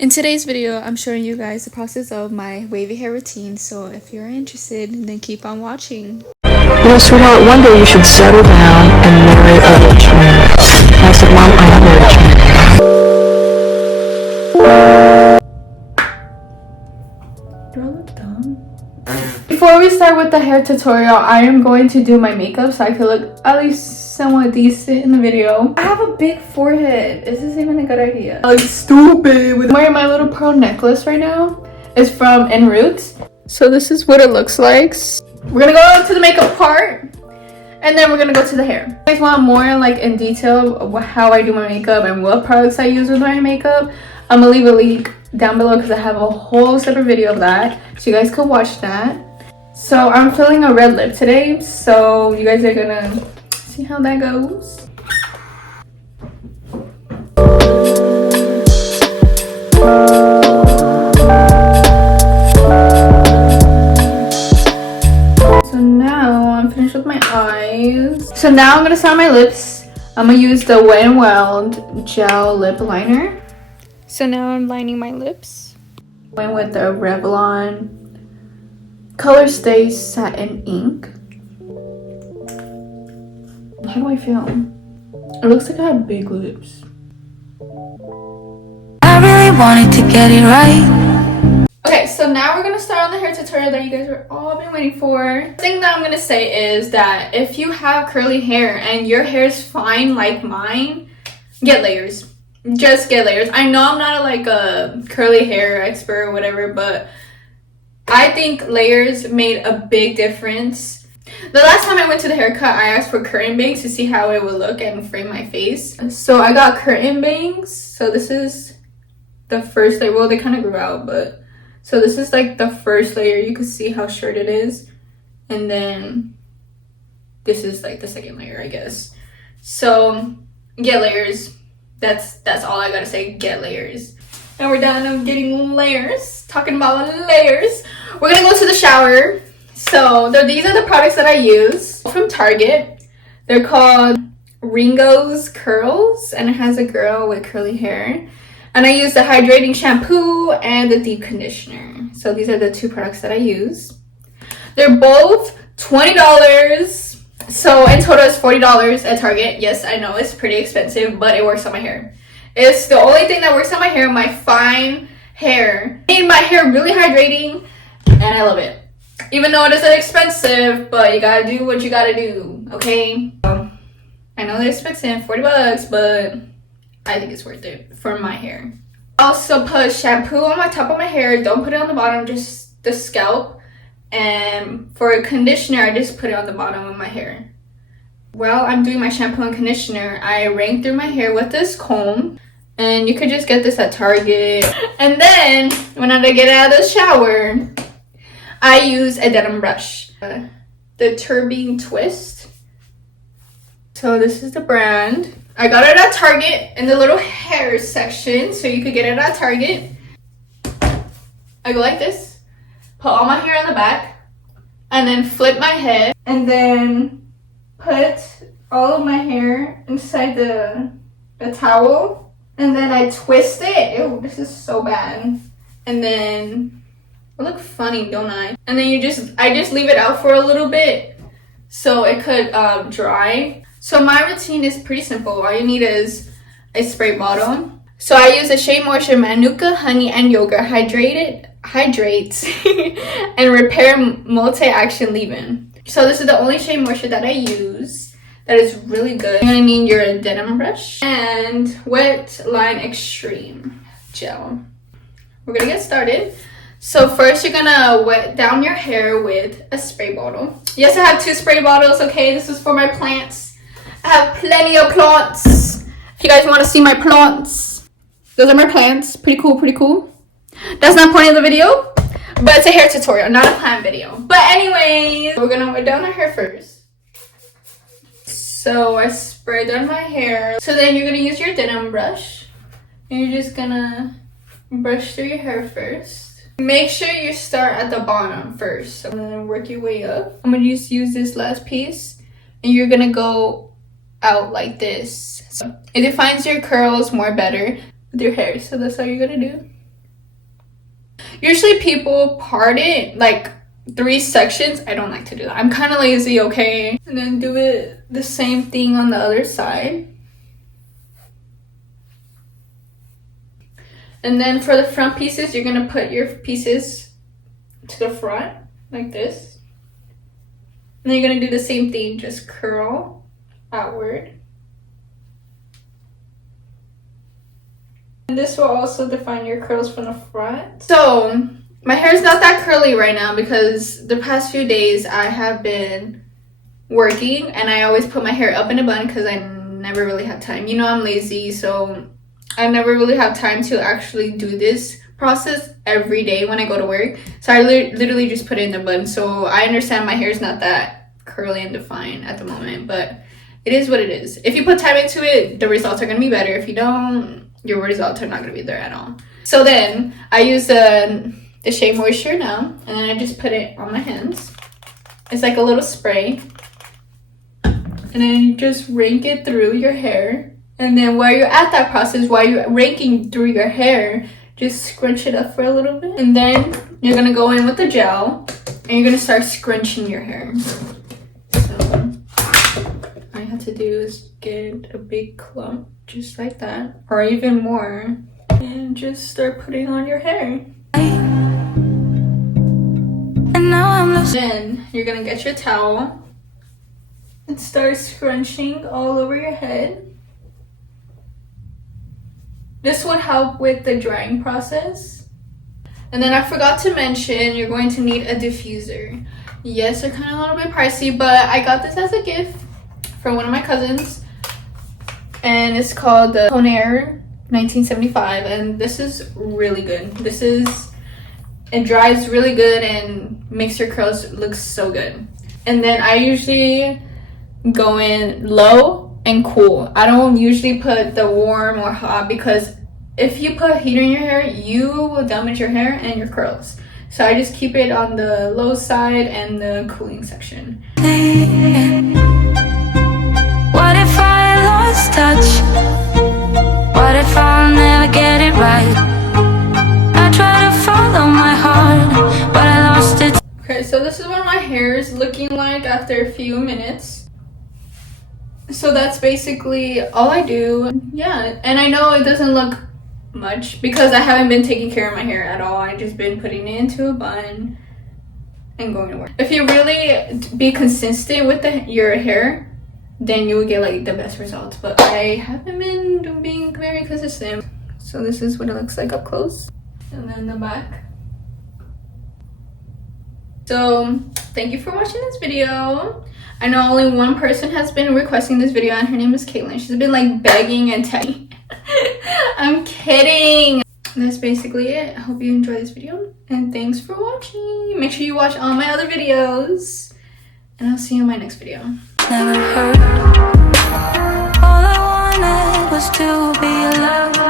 In today's video, I'm showing you guys the process of my wavy hair routine, so if you're interested, then keep on watching. You know, sweetheart, one day you should settle down and marry a rich man. I said, Mom, I am a rich man. Do I look dumb? Before we start with the hair tutorial, I am going to do my makeup so I can look at least somewhat decent in the video. I have a big forehead. Is this even a good idea? I look stupid. I'm wearing my little pearl necklace right now. It's from En Route. So this is what it looks like. We're gonna go to the makeup part and then we're gonna go to the hair. If you guys want more like in detail of how I do my makeup and what products I use with my makeup, I'm gonna leave a link down below because I have a whole separate video of that, so you guys can watch that. So I'm filling a red lip today, so you guys are gonna see how that goes. So now I'm finished with my eyes. So now I'm gonna start my lips. I'm gonna use the Wet n Wild gel lip liner. So now I'm lining my lips. Went with the Revlon Color Stay Satin Ink. How do I feel? It looks like I have big lips. I really wanted to get it right. Okay, so now we're gonna start on the hair tutorial that you guys are all been waiting for. The thing that I'm gonna say is that if you have curly hair and your hair is fine like mine, get layers. Just get layers. I know I'm not like a curly hair expert or whatever, but I think layers made a big difference. The last time I went to the haircut, I asked for curtain bangs to see how it would look and frame my face. So I got curtain bangs. So this is the first layer. Well, they kind of grew out, but so this is like the first layer. You can see how short it is. And then this is like the second layer, I guess. So get layers. That's all I gotta say. Get layers. And we're done of getting layers. Talking about layers. We're gonna go to the shower. So these are the products that I use from Target. They're called Ringo's Curls, and it has a girl with curly hair. And I use the hydrating shampoo and the deep conditioner. So these are the two products that I use. They're both $20. So in total it's $40 at Target. Yes, I know it's pretty expensive, but it works on my hair. It's the only thing that works on my hair, my fine hair. Made my hair really hydrating, and I love it. Even though it isn't expensive, but you gotta do what you gotta do, okay? I know they're expensive, $40, but I think it's worth it for my hair. Also put shampoo on my top of my hair. Don't put it on the bottom, just the scalp. And for a conditioner, I just put it on the bottom of my hair. While I'm doing my shampoo and conditioner, I wring through my hair with this comb. And you could just get this at Target. And then, when I get out of the shower, I use a denim brush. The Turbine Twist. So this is the brand. I got it at Target in the little hair section. So you could get it at Target. I go like this. Put all my hair in the back, and then flip my head, and then put all of my hair inside the towel, and then I twist it. Ew, this is so bad. And then I look funny, don't I? And then I just leave it out for a little bit so it could dry. So my routine is pretty simple. All you need is a spray bottle. So I use the Shea Moisture Manuka Honey and Yogurt Hydrates and Repair Multi-Action Leave-In. So this is the only Shea Moisture that I use that is really good. You're gonna need your denim brush and Wet Line Extreme gel. We're gonna get started. So first you're gonna wet down your hair with a spray bottle. Yes, I have 2 spray bottles, okay? This is for my plants. I have plenty of plants. If you guys wanna see my plants, those are my plants. Pretty cool, pretty cool. That's not the point of the video, but it's a hair tutorial, not a plant video. But anyways, we're gonna wet down our hair first. So I sprayed down my hair. So then you're gonna use your denim brush. And you're just gonna brush through your hair first. Make sure you start at the bottom first. So I'm gonna work your way up. I'm gonna just use this last piece, and you're gonna go out like this. So it defines your curls more better with your hair. So that's how you're gonna do. Usually people part it like 3 sections. I don't like to do that. I'm kind of lazy, okay? And then do it the same thing on the other side. And then for the front pieces, you're gonna put your pieces to the front like this. And then you're gonna do the same thing, just curl outward. And this will also define your curls from the front. So my hair is not that curly right now because the past few days I have been working and I always put my hair up in a bun because I never really have time. You know, I'm lazy, so I never really have time to actually do this process every day when I go to work. So I literally just put it in the bun. So I understand my hair is not that curly and defined at the moment, but it is what it is. If you put time into it, the results are going to be better. If you don't, your results are not going to be there at all. So then I use the Shea Moisture now, and then I just put it on my hands. It's like a little spray. And then you just rake it through your hair. And then while you're at that process, while you're raking through your hair, just scrunch it up for a little bit. And then you're going to go in with the gel and you're going to start scrunching your hair. So all you have to do is get a big clump just like that, or even more, and just start putting on your hair. And now I'm lost. Then you're going to get your towel and start scrunching all over your head. This would help with the drying process. And then I forgot to mention, you're going to need a diffuser. Yes, they're kind of a little bit pricey, but I got this as a gift from one of my cousins. And it's called the Conair 1975. And this is really good. It dries really good and makes your curls look so good. And then I usually go in low and cool. I don't usually put the warm or hot because if you put heat in your hair, you will damage your hair and your curls. So I just keep it on the low side and the cooling section. What if I lost touch? What if I'll never get it right? I try to follow my heart, but I lost it. Okay, so this is what my hair is looking like after a few minutes. So that's basically all I do. Yeah, and I know it doesn't look much because I haven't been taking care of my hair at all. I've just been putting it into a bun and going to work. If you really be consistent with your hair, then you will get like the best results. But I haven't been being very consistent. So this is what it looks like up close. And then the back. So thank you for watching this video. I know only one person has been requesting this video and her name is Caitlin. She's been like begging and texting. I'm kidding. That's basically it. I hope you enjoyed this video and thanks for watching. Make sure you watch all my other videos and I'll see you in my next video. Never heard. All I wanted was to be alone.